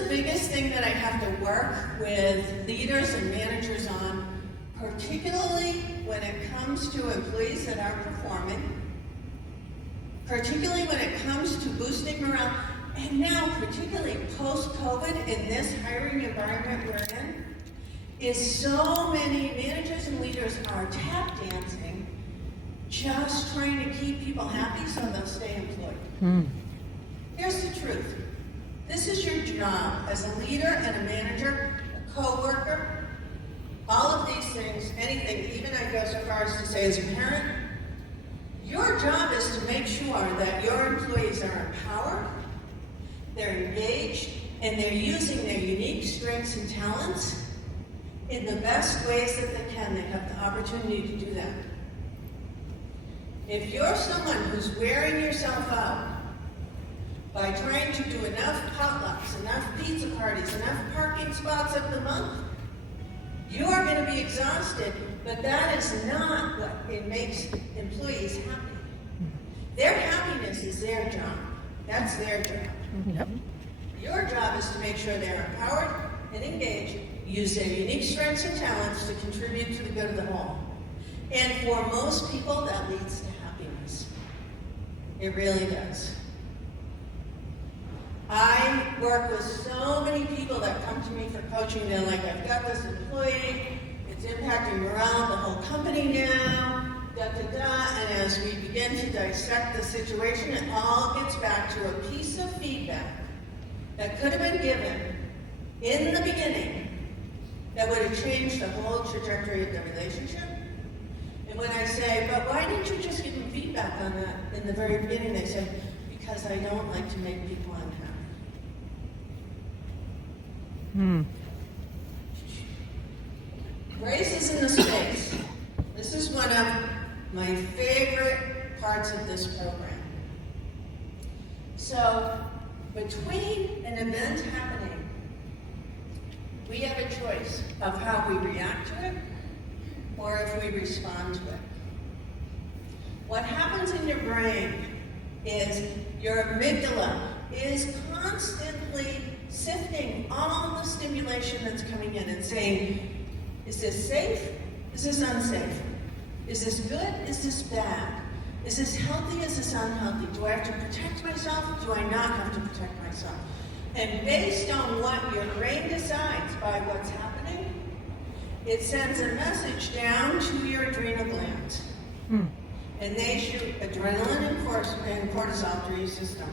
the biggest thing that I have to work with leaders and managers on, particularly when it comes to employees that aren't performing, particularly when it comes to boosting morale, and now particularly post-COVID in this hiring environment we're in, is so many managers and leaders are tap dancing, just trying to keep people happy so they'll stay employed. Here's the truth. This is your job as a leader and a manager, a co-worker, all of these things, anything, even I go so far as to say as a parent, your job is to make sure that your employees are empowered, they're engaged, and they're using their unique strengths and talents in the best ways that they can. They have the opportunity to do that. If you're someone who's wearing yourself out by trying to do enough potlucks, enough pizza parties, enough parking spots of the month, you are going to be exhausted, but that is not what it makes employees happy. Their happiness is their job. That's their job. Yep. Your job is to make sure they're empowered and engaged, use their unique strengths and talents to contribute to the good of the whole. And for most people, that leads to happiness. It really does. I work with so many people that come to me for coaching. They're like, I've got this employee, it's impacting morale of the whole company now, da-da-da. And as we begin to dissect the situation, it all gets back to a piece of feedback that could have been given in the beginning that would have changed the whole trajectory of the relationship. And when I say, but why didn't you just give them feedback on that in the very beginning? They say, because I don't like to make people unhappy. Grace is in the space. This is one of my favorite parts of this program. So, between an event happening, we have a choice of how we react to it or if we respond to it. What happens in your brain is your amygdala is constantly sifting all the stimulation that's coming in and saying, is this safe? Is this unsafe? Is this good? Is this bad? Is this healthy? Is this unhealthy? Do I have to protect myself? Do I not have to protect myself? And based on what your brain decides by what's happening, it sends a message down to your adrenal glands. And they shoot adrenaline and cortisol through your system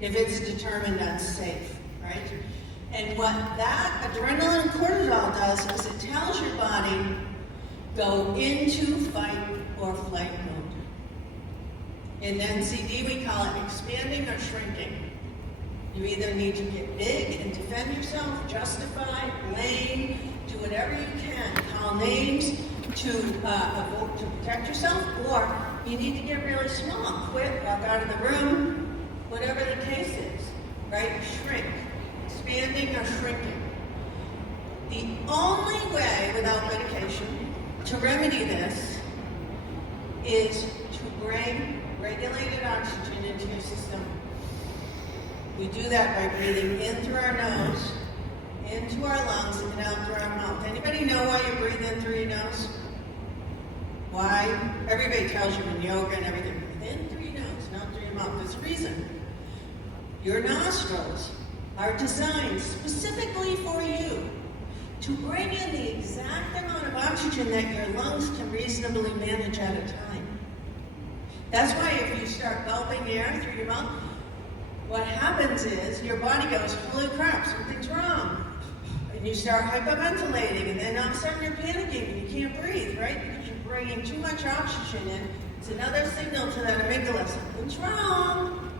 if it's determined unsafe, right? And what that adrenaline and cortisol does is it tells your body, go into fight or flight mode. In NCD, we call it expanding or shrinking. You either need to get big and defend yourself, justify, blame, do whatever you can, call names to protect yourself, or you need to get really small, quit, walk out of the room, whatever the case is, right? Shrink, expanding or shrinking. The only way without medication to remedy this is to bring regulated oxygen into your system. We do that by breathing in through our nose, into our lungs, and out through our mouth. Anybody know why you breathe in through your nose? Why? Everybody tells you in yoga and everything, breathe in through your nose, not through your mouth. There's a reason. Your nostrils are designed specifically for you to bring in the exact amount of oxygen that your lungs can reasonably manage at a time. That's why if you start gulping air through your mouth, what happens is your body goes, holy crap, something's wrong. And you start hyperventilating, and then all of a sudden you're panicking and you can't breathe, right? Because you're bringing too much oxygen in. It's another signal to that amygdala, something's wrong.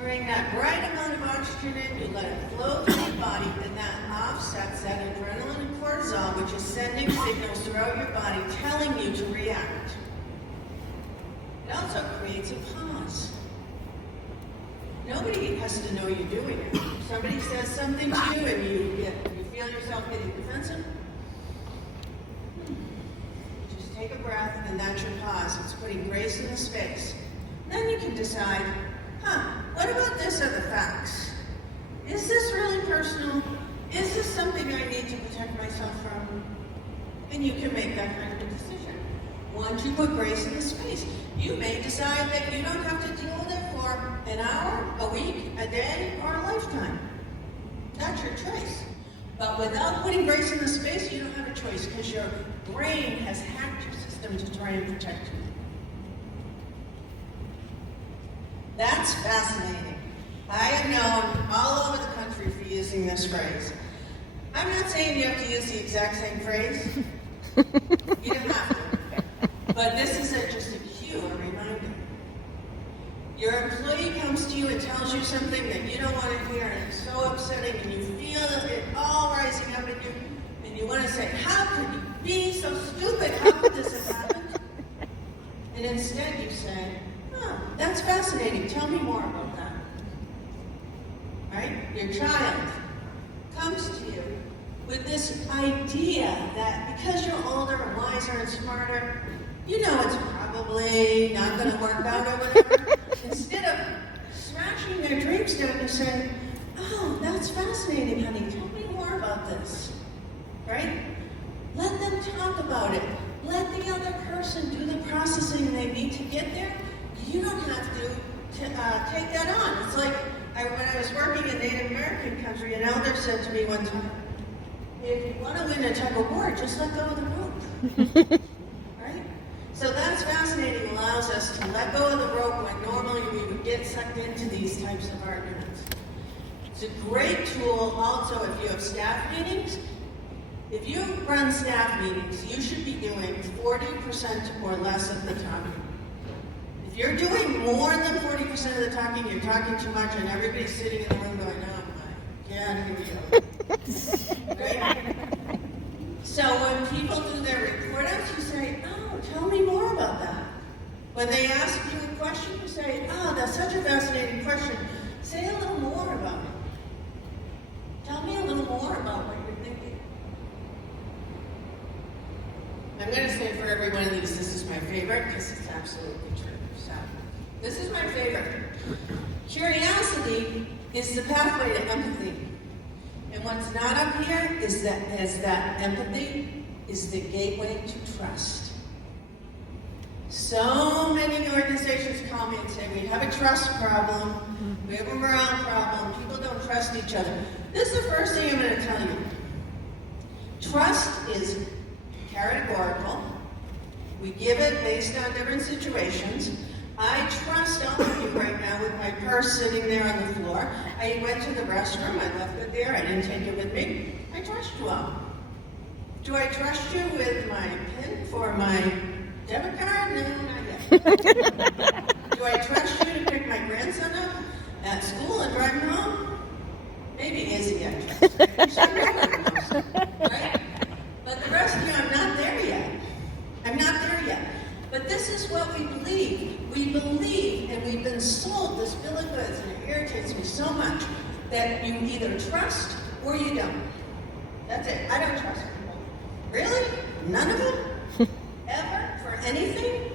Bring that right amount of oxygen in, you let it flow through your body, and that offsets that adrenaline and cortisol, which is sending signals throughout your body telling you to react. It also creates a pause. Nobody has to know you're doing it. If somebody says something to you and you feel yourself getting defensive, just take a breath, and that's your pause. It's putting grace in the space. Then you can decide, what about this are the facts? yourself from, and you can make that kind of a decision. Once you put grace in the space, you may decide that you don't have to deal with it for an hour, a week, a day, or a lifetime. That's your choice. But without putting grace in the space, you don't have a choice because your brain has hacked your system to try and protect you. That's fascinating. I am known all over the country for using this phrase. I'm not saying you have to use the exact same phrase. You don't have to. But this is just a cue, a reminder. Your employee comes to you and tells you something that you don't want to hear, and it's so upsetting, and you feel it all rising up in you, and you want to say, how could you be so stupid? How could this have happened? And instead you say, oh, that's fascinating. Tell me more about that. Right? Your child comes to you with this idea that because you're older and wiser and smarter, you know it's probably not going to work out or whatever. Instead of smashing their dreams down, you say, oh, that's fascinating, honey. Tell me more about this. Right? Let them talk about it. Let the other person do the processing they need to get there. You don't have to take that on. It's like when I was working in Native American country, an elder said to me one time, if you want to win a tug of war, just let go of the rope. Right? So that's fascinating. Allows us to let go of the rope when normally we would get sucked into these types of arguments. It's a great tool also if you have staff meetings. If you run staff meetings, you should be doing 40% or less of the talking. If you're doing more than 40% of the talking, you're talking too much, and everybody's sitting in the room going, oh my God, here we go. Right? So when people do their report outs, you say, oh, tell me more about that. When they ask you a question, you say, oh, that's such a fascinating question. Say a little more about it. Tell me a little more about what you're thinking. I'm going to say for every one of these, this is my favorite because it's absolutely true. So, this is my favorite. Curiosity is the pathway to empathy. And what's not up here is that empathy is the gateway to trust. So many organizations call me and say, we have a trust problem, we have a morale problem, people don't trust each other. This is the first thing I'm going to tell you. Trust is categorical. We give it based on different situations. I trust all of you right now with my purse sitting there on the floor. I went to the restroom, I left it there, I didn't take it with me. I trust you all. Do I trust you with my PIN for my debit card? No, not yet. Do I trust you to pick my grandson up at school and drive him home? Maybe Izzy I trust. Right? But the rest of you, I'm not there yet. I'm not there yet. But this is what we believe. We believe, and we've been sold this bill of goods, and it irritates me so much, that you either trust or you don't. That's it. I don't trust people. Really? None of them? Ever? For anything?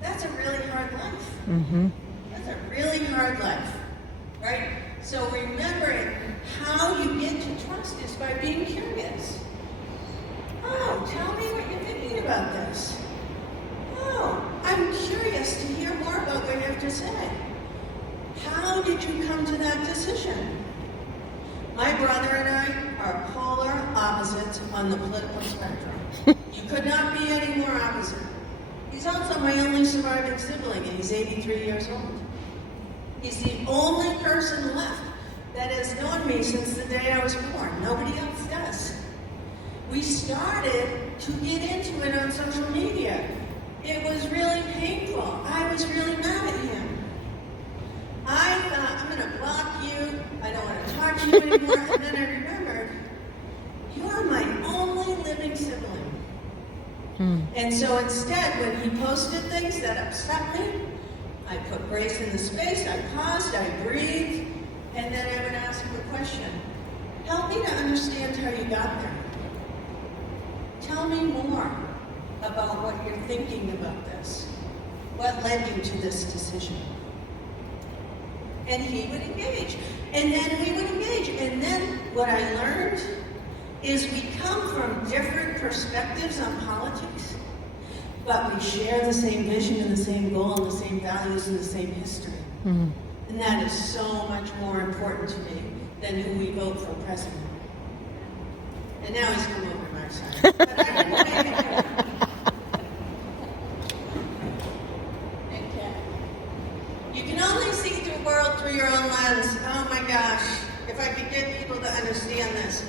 That's a really hard life. Mm-hmm. That's a really hard life. Right? So remembering how you get to trust is by being curious. Oh, tell me what you're thinking about this. Oh, I'm curious to hear more about what you have to say. How did you come to that decision? My brother and I are polar opposites on the political spectrum. You could not be any more opposite. He's also my only surviving sibling, and he's 83 years old. He's the only person left that has known me since the day I was born. Nobody else does. We started to get into it on social media. It was really painful. I was really mad at him. I thought, I'm going to block you. I don't want to talk to you anymore. And then I remembered, you're my only living sibling. And so instead, when he posted things that upset me, I put grace in the space, I paused, I breathed, and then I would ask him a question. Help me to understand how you got there. Tell me more about what you're thinking about this. What led you to this decision? And he would engage. And then we would engage. And then what I learned is we come from different perspectives on politics, but we share the same vision and the same goal and the same values and the same history. Mm-hmm. And that is so much more important to me than who we vote for president. And now he's come over my side. But I didn't make it. Okay. You can only see the world through your own lens. Oh my gosh, if I could get people to understand this.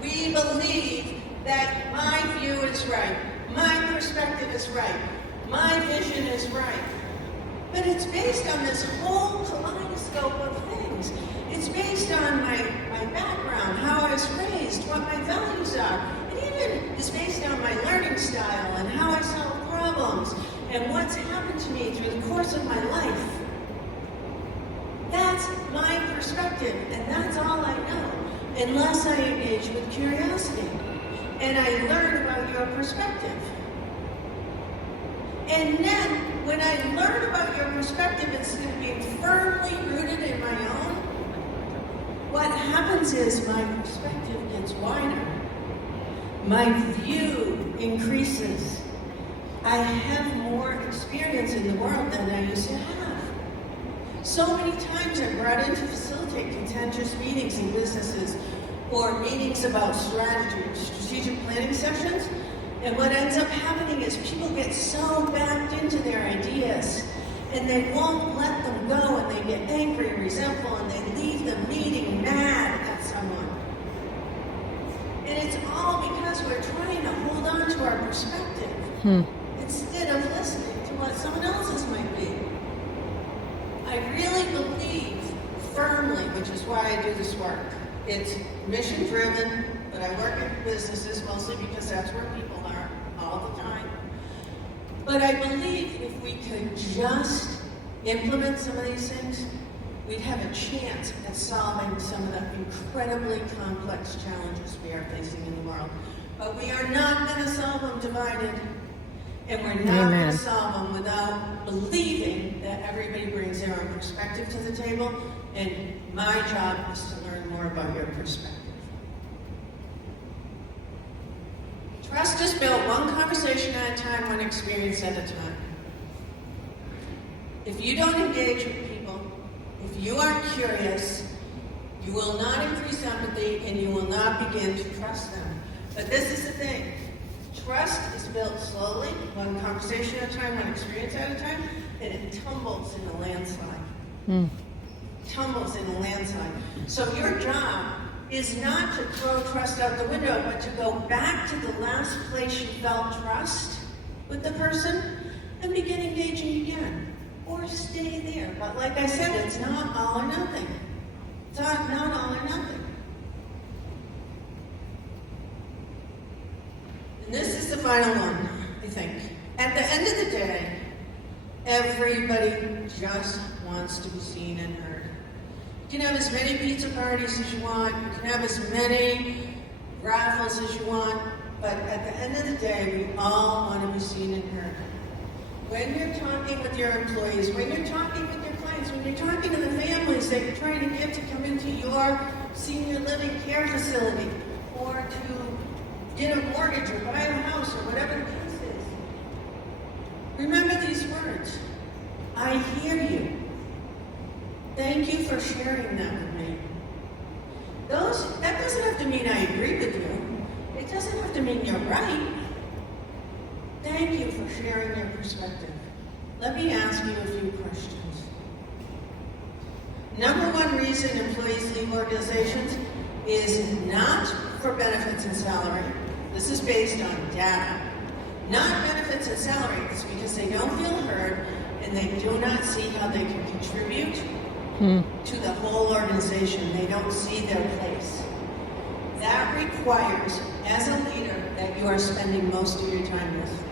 We believe that my view is right, my perspective is right, my vision is right. But it's based on this whole kaleidoscope of things. It's based on my background, how I was raised, what my values are. It even is based on my learning style and how I solve problems and what's happened to me through the course of my life. That's my perspective, and that's all I know, unless I engage with curiosity and I learn about your perspective. And then, when I learn about your perspective, instead of being firmly rooted in my own, what happens is my perspective gets wider. My view increases. I have more experience in the world than I used to have. So many times I'm brought in to facilitate contentious meetings in businesses or meetings about strategic planning sessions. And what ends up happening is people get so backed into their ideas and they won't let them go and they get angry, resentful, and they leave the meeting mad at someone. And it's all because we're trying to hold on to our perspective instead of listening to what someone else's might be. I really believe firmly, which is why I do this work. It's mission-driven, but I work in businesses mostly because that's where people are all the time. But I believe if we could just implement some of these things, we'd have a chance at solving some of the incredibly complex challenges we are facing in the world. But we are not going to solve them divided, and we're not going to solve them without believing that everybody brings their own perspective to the table, and my job is to learn more about your perspective. Trust is built one conversation at a time, one experience at a time. If you don't engage with people, if you aren't curious, you will not increase empathy and you will not begin to trust them. But this is the thing. Trust is built slowly, one conversation at a time, one experience at a time, and it tumbles in a landslide. Tumbles in a landslide. So your job is not to throw trust out the window, but to go back to the last place you felt trust with the person and begin engaging again. Or stay there. But like I said, it's not all or nothing. It's not all or nothing. And this is the final one, I think. At the end of the day, everybody just wants to be seen and heard. You can have as many pizza parties as you want, you can have as many raffles as you want, but at the end of the day, we all want to be seen and heard. When you're talking with your employees, when you're talking with your clients, when you're talking to the families that you're trying to get to come into your senior living care facility, or to get a mortgage or buy a house or whatever the case is, remember these words. I hear you. Thank you for sharing that with me. That doesn't have to mean I agree with you. It doesn't have to mean you're right. Thank you for sharing your perspective. Let me ask you a few questions. Number one reason employees leave organizations is not for benefits and salary. This is based on data. Not benefits and salary. It's because they don't feel heard and they do not see how they can contribute to the whole organization. They don't see their place. That requires, as a leader, that you are spending most of your time with